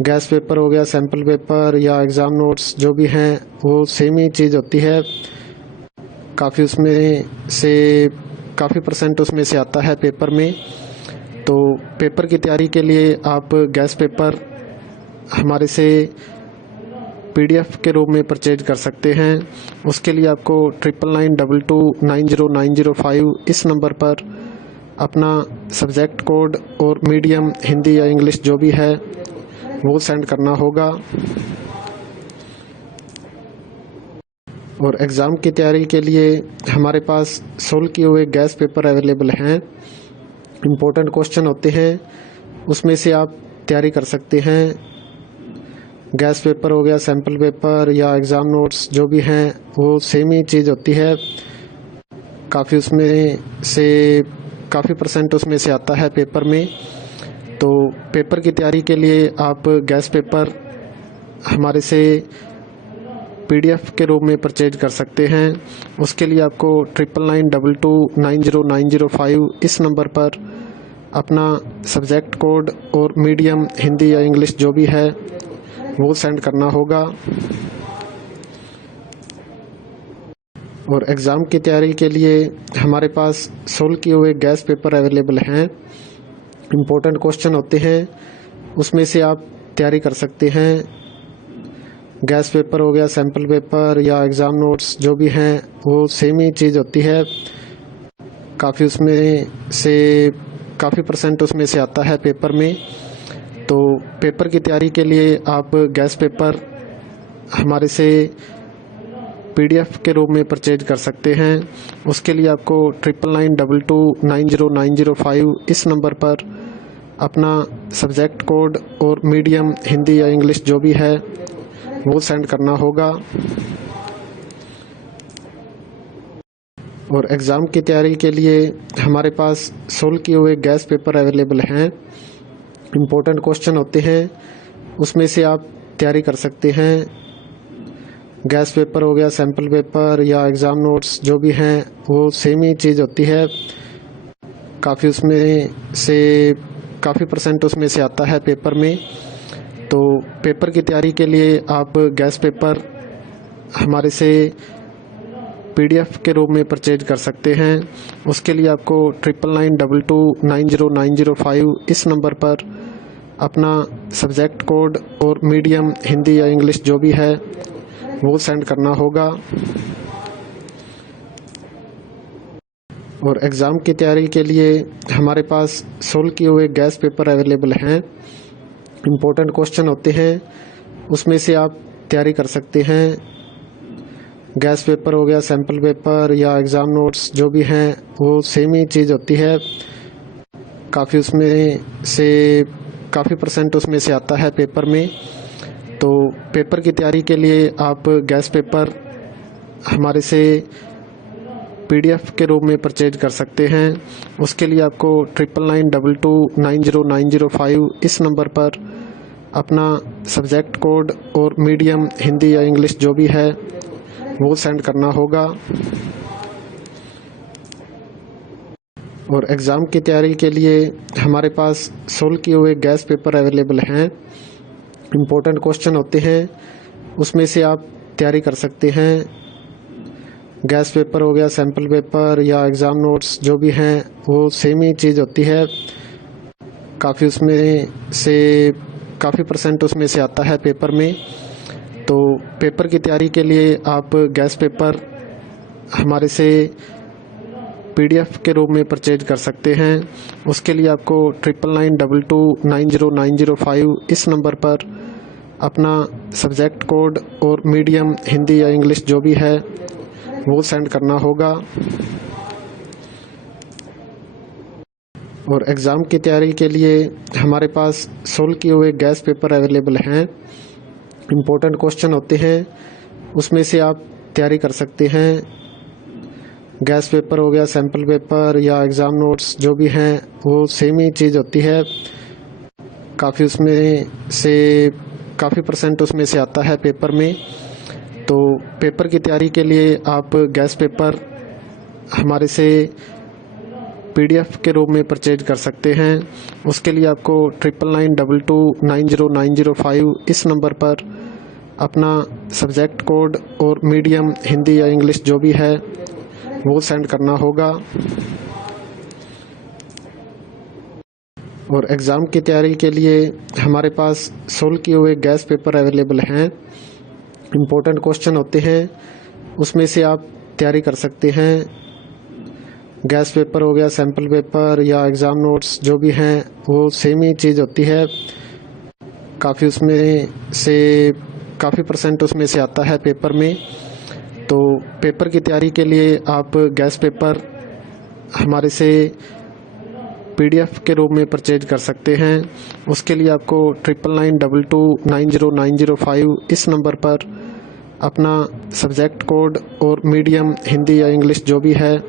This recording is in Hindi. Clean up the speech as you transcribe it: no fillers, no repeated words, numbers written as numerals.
गैस पेपर हो गया, सैम्पल पेपर या एग्ज़ाम नोट्स जो भी हैं वो सेम ही चीज़ होती है। काफ़ी उसमें से काफ़ी परसेंट उसमें से आता है पेपर में। तो पेपर की तैयारी के लिए आप गैस पेपर हमारे से PDF के रूप में परचेज कर सकते हैं। उसके लिए आपको 9992290905 इस नंबर पर अपना सब्जेक्ट कोड और मीडियम हिंदी या इंग्लिश जो भी है वो सेंड करना होगा। और एग्ज़ाम की तैयारी के लिए हमारे पास सोल्व किए हुए गैस पेपर अवेलेबल हैं। इम्पोर्टेंट क्वेश्चन होते हैं, उसमें से आप तैयारी कर सकते हैं। गैस पेपर हो गया, सैम्पल पेपर या एग्ज़ाम नोट्स जो भी हैं वो सेम ही चीज़ होती है। काफ़ी उसमें से काफ़ी परसेंट उसमें से आता है पेपर में। तो पेपर की तैयारी के लिए आप गैस पेपर हमारे से PDF के रूप में परचेज कर सकते हैं। उसके लिए आपको 9992290905 इस नंबर पर अपना सब्जेक्ट कोड और मीडियम हिंदी या इंग्लिश जो भी है वो सेंड करना होगा। और एग्ज़ाम की तैयारी के लिए हमारे पास सोल्व किए हुए गैस पेपर अवेलेबल हैं। इम्पोर्टेंट क्वेश्चन होते हैं, उसमें से आप तैयारी कर सकते हैं। गैस पेपर हो गया, सैम्पल पेपर या एग्ज़ाम नोट्स जो भी हैं वो सेम ही चीज़ होती है। काफ़ी उसमें से काफ़ी परसेंट उसमें से आता है पेपर में। तो पेपर की तैयारी के लिए आप गैस पेपर हमारे से PDF के रूप में परचेज कर सकते हैं। उसके लिए आपको 9992290905 इस नंबर पर अपना सब्जेक्ट कोड और मीडियम हिंदी या इंग्लिश जो भी है वो सेंड करना होगा। और एग्ज़ाम की तैयारी के लिए हमारे पास सोल्व किए हुए गैस पेपर अवेलेबल हैं। इम्पोर्टेंट क्वेश्चन होते हैं, उसमें से आप तैयारी कर सकते हैं। गैस पेपर हो गया, सैम्पल पेपर या एग्ज़ाम नोट्स जो भी हैं वो सेम ही चीज़ होती है। काफ़ी उसमें से काफ़ी परसेंट उसमें से आता है पेपर में। तो पेपर की तैयारी के लिए आप गैस पेपर हमारे से PDF के रूप में परचेज कर सकते हैं। उसके लिए आपको 9992290905 इस नंबर पर अपना सब्जेक्ट कोड और मीडियम हिंदी या इंग्लिश जो भी है वो सेंड करना होगा। और एग्ज़ाम की तैयारी के लिए हमारे पास सोल्व किए हुए गैस पेपर अवेलेबल हैं। इम्पोर्टेंट क्वेश्चन होते हैं, उसमें से आप तैयारी कर सकते हैं। गैस पेपर हो गया, सैम्पल पेपर या एग्ज़ाम नोट्स जो भी हैं वो सेम ही चीज़ होती है। काफ़ी उसमें से काफ़ी परसेंट उसमें से आता है पेपर में। तो पेपर की तैयारी के लिए आप गैस पेपर हमारे से PDF के रूप में परचेज कर सकते हैं। उसके लिए आपको 9992290905 इस नंबर पर अपना सब्जेक्ट कोड और मीडियम हिंदी या इंग्लिश जो भी है वो सेंड करना होगा। और एग्ज़ाम की तैयारी के लिए हमारे पास सोल्व किए हुए गैस पेपर अवेलेबल हैं। इम्पोर्टेंट क्वेश्चन होते हैं, उसमें से आप तैयारी कर सकते हैं। गैस पेपर हो गया, सैम्पल पेपर या एग्ज़ाम नोट्स जो भी हैं वो सेम ही चीज़ होती है। काफ़ी उसमें से काफ़ी परसेंट उसमें से आता है पेपर में। तो पेपर की तैयारी के लिए आप गैस पेपर हमारे से PDF के रूप में परचेज कर सकते हैं। उसके लिए आपको 9992290905 इस नंबर पर अपना सब्जेक्ट कोड और मीडियम हिंदी या इंग्लिश जो भी है वो सेंड करना होगा। और एग्ज़ाम की तैयारी के लिए हमारे पास सोल्व किए हुए गैस पेपर अवेलेबल हैं। इम्पोर्टेंट क्वेश्चन होते हैं, उसमें से आप तैयारी कर सकते हैं। गैस पेपर हो गया, सैम्पल पेपर या एग्ज़ाम नोट्स जो भी हैं वो सेम ही चीज़ होती है। काफ़ी उसमें से काफ़ी परसेंट उसमें से आता है पेपर में। तो पेपर की तैयारी के लिए आप गैस पेपर हमारे से PDF के रूप में परचेज कर सकते हैं। उसके लिए आपको 9992290905 इस नंबर पर अपना सब्जेक्ट कोड और मीडियम हिंदी या इंग्लिश जो भी है वो सेंड करना होगा। और एग्ज़ाम की तैयारी के लिए हमारे पास सोल्व किए हुए गैस पेपर अवेलेबल हैं। इम्पोर्टेंट क्वेश्चन होते हैं, उसमें से आप तैयारी कर सकते हैं। गैस पेपर हो गया, सैम्पल पेपर या एग्ज़ाम नोट्स जो भी हैं वो सेम ही चीज़ होती है। काफ़ी उसमें से काफ़ी % उसमें से आता है पेपर में। तो पेपर की तैयारी के लिए आप गैस पेपर हमारे से PDF के रूप में परचेज कर सकते हैं। उसके लिए आपको 9992290905 इस नंबर पर अपना सब्जेक्ट कोड और मीडियम हिंदी या इंग्लिश जो भी है